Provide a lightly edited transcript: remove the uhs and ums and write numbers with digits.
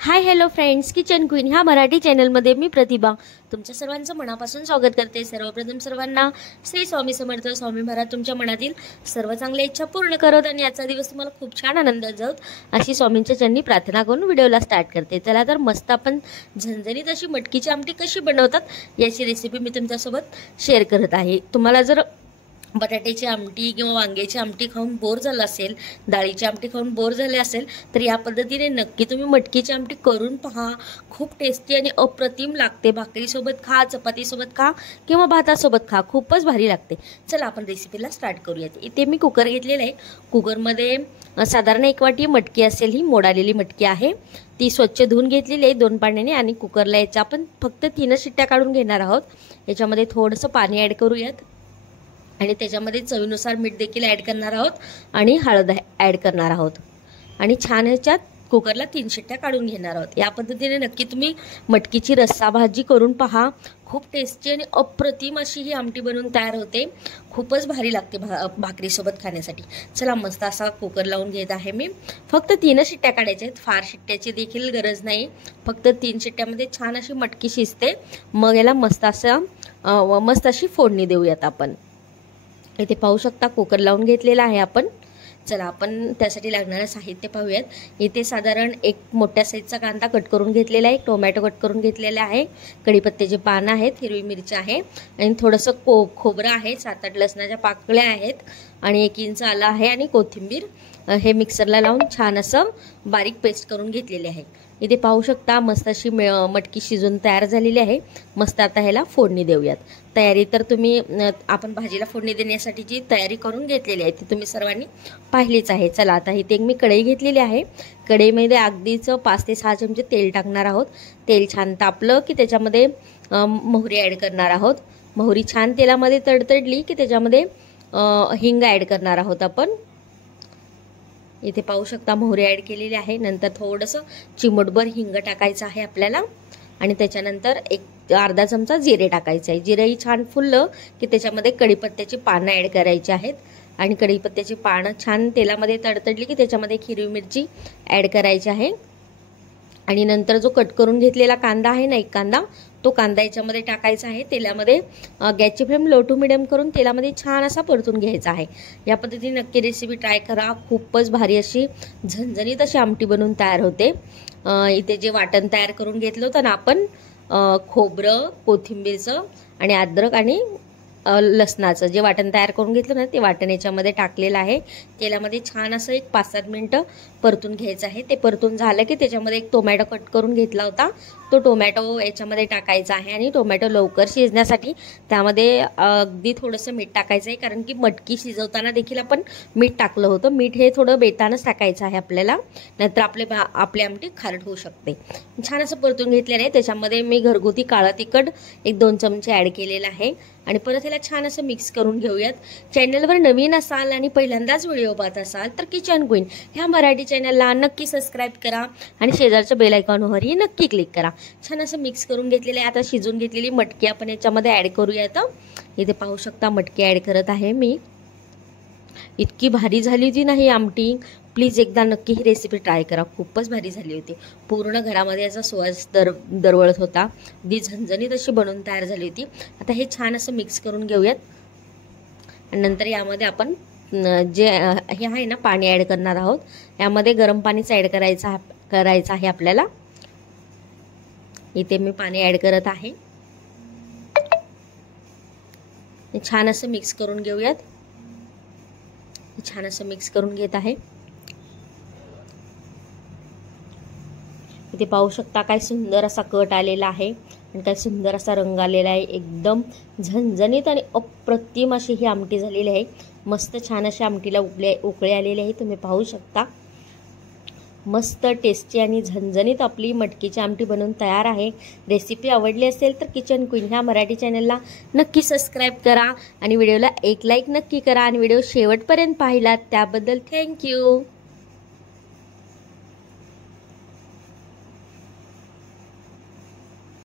Hi hello friends, kitchen queen ह्या मराठी चॅनलमध्ये मी प्रतिभा तुमच्या सर्वांचं मनापासून स्वागत करते। सर्वप्रथम सर्वांना श्री स्वामी समर्थ। स्वामी महाराज तुमच्या मनातील सर्व चांगल्या इच्छा पूर्ण करत आणि आजचा दिवस तुम्हाला खूप छान आनंदात जाऊत अशी स्वामींच्या चरणी प्रार्थना करून व्हिडिओला स्टार्ट करते। चला तर मस्त आपण झणझणीत अशी मटकीची आमटी कशी बनवतात याची रेसिपी मी तुमच्यासोबत शेअर करत आहे। तुम्हाला जर बटाट्याची आमटी किंवा वांग्याची आमटी खाऊन बोर झालं असेल, डाळीची आमटी खाऊन बोर झाले असेल तर या पद्धतीने नक्की तुम्ही मटकीची आमटी करून पहा। खूप टेस्टी आणि अप्रतिम लागते। भाकरीसोबत खा, चपातीसोबत खा किंवा भातासोबत खा, खूपच भारी लागते। चला आपण रेसिपीला स्टार्ट करूयात। इथे मी कुकर घेतलेला आहे। कुकरमध्ये साधारण 1 वाटी मटकी असेल, ही मोड आलेली मटकी आहे। ती स्वच्छ धुवून घेतलेली आहे 2 पाण्याने आणि कुकरला याच्या आपण फक्त 3 शिट्ट्या काढून घेणार आहोत। याच्यामध्ये थोडंसं पाणी ॲड करूयात आणि त्याच्यामध्ये चवीनुसार मीठ देखील ॲड करणार आहोत आणि हळद ॲड करणार आहोत आणि छान ह्याच्यात कुकरला 3 शिट्ट्या काढून घेणार आहोत। या पद्धतीने नक्की तुम्ही मटकीची रस्सा भाजी करून पहा। खूप टेस्टी आणि अप्रतिम अशी ही आमटी बनवून तयार होते। खूपच भारी लागते भाकरीसोबत खाण्यासाठी। चला मस्त असा कुकर लावून घेत आहे मी। फक्त 3 शिट्ट्या काढायच्या आहेत, फार शिट्ट्याची देखील गरज नाही। फक्त 3 शिट्ट्यामध्ये छान अशी मटकी शिजते। मग याला मस्त अशी फोडणी देऊयात आपण। इथे पाहू शकता कुकर लावून घेतलेला आहे आपण। चला आपण त्यासाठी लागणारे साहित्य पाहूयात। इथे साधारण 1 मोठ्या साईजचा कांदा कट करून घेतलेला आहे, टोमॅटो कट करून घेतलेला आहे, कढीपत्त्याची पानं आहेत, हिरवी मिरची आहे आणि थोडंसं खोबरं आहे, 7-8 लसणाच्या पाकळ्या आहेत आणि 1 इंच आलं आहे आणि कोथिंबीर हे मिक्सरला लावून छान असं बारीक पेस्ट करून घेतलेले आहे। इथे पाहू शकता मस्त अशी मटकी शिजून तयार झालेली आहे। मस्त आता ह्याला फोडणी देऊयात। तयारी तर तुम्ही आपण भाजीला फोडणी देण्यासाठी जी तयारी करून घेतलेली आहे ती तुम्ही सर्वांनी पाहिलीच आहे। चला आता इथे मी कढई घेतलेली आहे। कढईमध्ये अगदीच 5 ते 6 चमचे तेल टाकणार आहोत। तेल छान तापलं की त्याच्यामध्ये मोहरी ॲड करणार आहोत। मोहरी छान तेलामध्ये तडतडली की त्याच्यामध्ये हिंग ॲड करणार आहोत आपण। इथे पाहू शकता मोहरी ॲड केलेली आहे। नंतर थोडंसं चिमटभर हिंग टाकायचं आहे आपल्याला आणि त्याच्यानंतर अर्धा चमचा जिरे टाकायचे आहे। जिरेही छान फुललं की त्याच्यामध्ये कढीपत्त्याची पानं ॲड करायची आहेत आणि कढीपत्त्याची पानं छान तेलामध्ये तडतडली की त्याच्यामध्ये हिरवी मिरची ॲड करायची आहे आणि नंतर जो कट करून घेतलेला कांदा आहे ना, 1 कांदा, तो कांदा याच्यामध्ये टाकायचा आहे। तेलामध्ये गॅसची फ्लेम लो टू मिडियम करून तेलामध्ये छान असा परतून घ्यायचा आहे। या पद्धतीने नक्की रेसिपी ट्राय करा। खूपच भारी अशी झणझणीत अशी आमटी बनवून तयार होते। इथे जे वाटण तयार करून घेतलं होतं ना आपण, खोबरं, कोथिंबीरचं आणि अद्रक आणि लसणाचं जे वाटण तयार करून घेतलं ना, ते वाटण याच्यामध्ये टाकलेलं आहे। तेलामध्ये छान असं 1-5-7 मिनिटं परतून घ्यायचं आहे। ते परतून झालं की त्याच्यामध्ये 1 टोमॅटो कट करून घेतला होता, तो टोमॅटो याच्यामध्ये टाकायचा आहे आणि टोमॅटो लवकर शिजण्यासाठी त्यामध्ये अगदी थोडंसं मीठ टाकायचं आहे, कारण की मटकी शिजवताना देखील आपण मीठ टाकलं होतं। मीठ हे थोडं बेतानच टाकायचं आहे आपल्याला, नाहीतर आपली आमटी खारट होऊ शकते। छान असं परतून घेतलेलं आहे। त्याच्यामध्ये मी घरगुती काळं तिखट 1-2 चमचे ॲड केलेलं आहे आणि परत याला छान असं मिक्स करून घेऊयात। चॅनलवर नवीन असाल आणि पहिल्यांदाच व्हिडिओ पाहत असाल तर किचन क्वीन ह्या मराठी चॅनलला नक्की सबस्क्राईब करा आणि शेजारच्या बेल आयकॉनवरही नक्की क्लिक करा। छान असं मिक्स करून घेतलेलं आहे। आता शिजून घेतलेली मटकी आपण याच्यामध्ये ॲड करूयात। इथे पाहू शकता मटकी ॲड करत आहे मी। इतकी भारी झाली होती ना ही आमटी, प्लीज एकदा नक्की ही रेसिपी ट्राय करा। खूपच भारी झाली होती। पूर्ण घरामध्ये याचा सुवास दरवळत होता। अगदी झणझणीत अशी बनवून तयार झाली होती। आता हे छान असं मिक्स करून घेऊयात आणि नंतर यामध्ये आपण जे हे आहे ना पाणी ॲड करणार आहोत। यामध्ये गरम पाणीच ॲड करायचं आहे आपल्याला। इथे मी पाणी ॲड करत आहे। छान असं मिक्स करून घेऊयात। छान असं मिक्स करून घेत आहे। इथे पाहू शकता काय सुंदर असा कट आलेला आहे आणि काय सुंदर असा रंग आलेला आहे। एकदम झणझणीत आणि अप्रतिम अशी ही आमटी झालेली आहे। मस्त छान अशी आमटीला उकळी आलेली आहे, तुम्ही पाहू शकता। मस्त टेस्टी आणि झणझणीत आपली मटकीची आमटी बनवून तयार आहे। रेसिपी आवडली असेल तर किचन क्वीन ह्या मराठी चॅनलला नक्की सबस्क्राईब करा आणि व्हिडिओला 1 लाईक नक्की करा आणि व्हिडिओ शेवटपर्यंत पाहिलात त्याबद्दल थँक्यू।